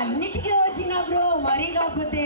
అన్నిటికీ వచ్చిన బ్రో మరీ కాకపోతే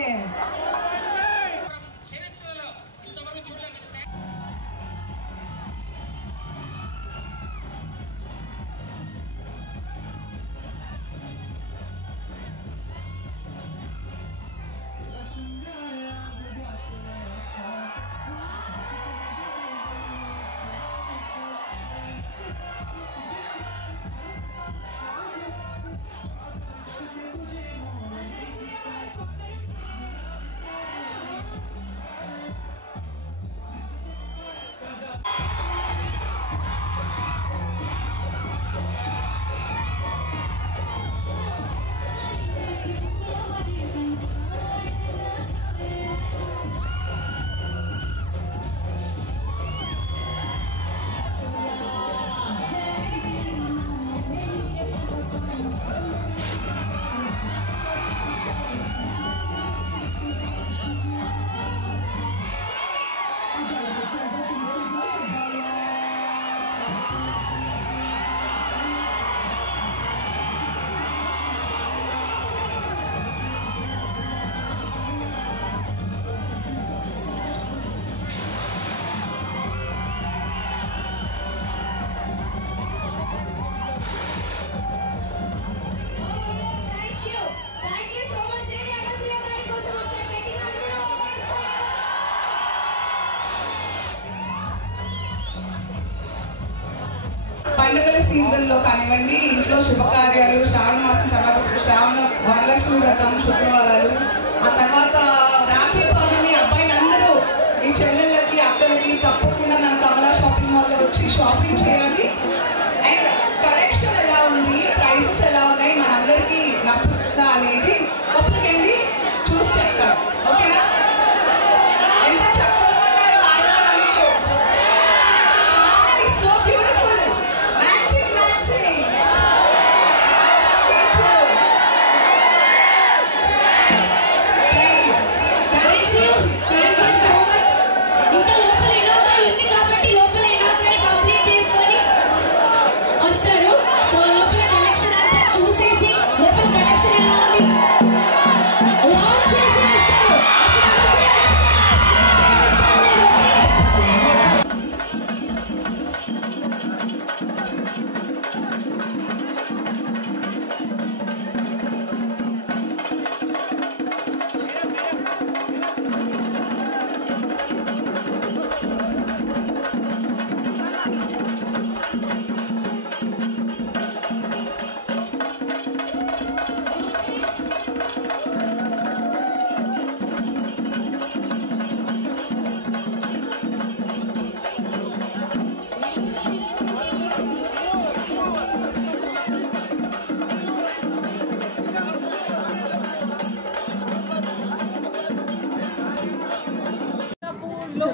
పండుగల సీజన్లో కానివ్వండి, ఇంట్లో శుభకార్యాలు, శ్రావణ మాసం తర్వాత శ్రావణ వరలక్ష్మి వ్రతం శుక్రవారాలు, ఆ తర్వాత రాఖీ పౌర్ణమి, అబ్బాయిలందరూ ఈ చెల్లెళ్ళకి అక్కడికి తప్పకుండా మన కమలా షాపింగ్ మాల్లో వచ్చి షాపింగ్ చేయాలి. అండ్ కలెక్షన్ ఎలా ఉంది, ప్రైసెస్ ఎలా ఉన్నాయి, మనందరికీ నచ్చుతుందా అనేది లోపలికి వెళ్ళి చూసి చెప్తారు. ఓకేనా? ఎంత చక్కగా ఉన్నారు ఆడవాళ్ళు. So beautiful.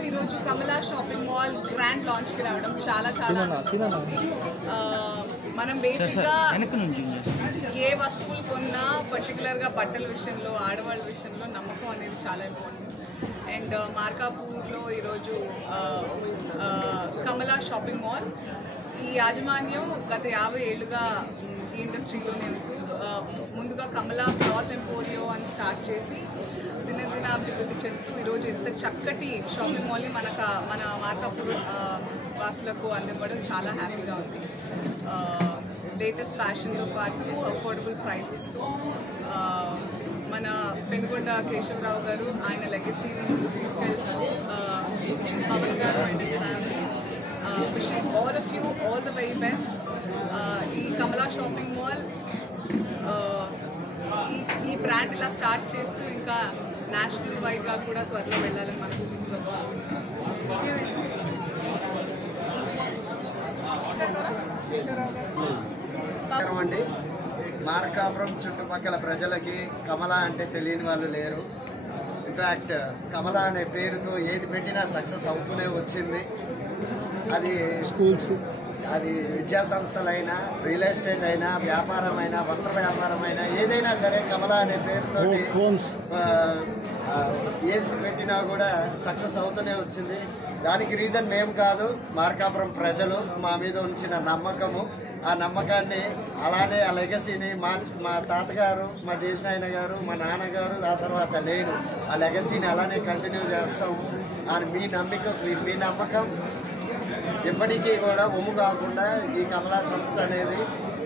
ఈరోజు కమలా షాపింగ్ మాల్ గ్రాండ్ లాంచ్ కి రావడం చాలా చాలా మనం బేసిక్గా ఏ వస్తువులు కొన్నా పర్టికులర్ గా బట్టల విషయంలో, ఆడవాళ్ళ విషయంలో నమ్మకం అనేది చాలా ఇంపార్టెంట్. అండ్ మార్కాపూర్లో ఈరోజు కమలా షాపింగ్ మాల్ ఈ యాజమాన్యం గత 50 ఏళ్ళుగా ఈ ఇండస్ట్రీలోనే ముందుగా కమలా క్లాత్ ఎంపోరియో అని స్టార్ట్ చేసి దినదినాభివృద్ధి చెందుతూ ఈరోజు ఇంత చక్కటి షాపింగ్ మాల్ని మన మార్కాపూర్ వాసులకు అందివ్వడం చాలా హ్యాపీగా ఉంది. లేటెస్ట్ ఫ్యాషన్తో పాటు అఫోర్డబుల్ ప్రైసెస్తో మన పెనుగొండ కేశవరావు గారు ఆయన లెగసీని ముందుకు తీసుకెళ్తూ పవన్ గారు and his family wishing all of you all the very best. ఈ కమలా షాపింగ్ మాల్ ఈ బ్రాండ్ ఇలా స్టార్ట్ చేస్తూ ఇంకా నేషనల్ వైడ్గా కూడా త్వరలో వెళ్ళాలని మనస్ఫూర్తిగా అండి. మార్కాపురం చుట్టుపక్కల ప్రజలకి కమలా అంటే తెలియని వాళ్ళు లేరు. ఇన్ఫ్యాక్ట్ కమలా అనే పేరుతో ఏది పెట్టినా సక్సెస్ అవుతూనే వచ్చింది. అది స్కూల్స్, అది విద్యా సంస్థలైనా, రియల్ ఎస్టేట్ అయినా, వ్యాపారం అయినా, వస్త్ర వ్యాపారం అయినా, ఏదైనా సరే కమలా అనే పేరుతో ఏది పెట్టినా కూడా సక్సెస్ అవుతూనే వచ్చింది. దానికి రీజన్ మేము కాదు, మార్కాపురం ప్రజలు మా మీద ఉంచిన నమ్మకము. ఆ నమ్మకాన్ని అలానే ఆ లెగసీని మా తాతగారు, మా జేసిన గారు, మా నాన్నగారు, ఆ తర్వాత నేను ఆ లెగసీని అలానే కంటిన్యూ చేస్తాము. మీ నమ్మకం ఎప్పటికీ కూడా ఒమ్ము కాకుండా ఈ కమలా సంస్థ అనేది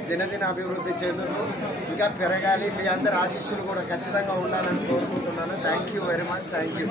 దినదిన అభివృద్ధి చెందుతూ ఇంకా పెరగాలి. మీ అందరి ఆశీస్సులు కూడా ఖచ్చితంగా ఉండాలని కోరుకుంటున్నాను. Thank you very much. Thank you.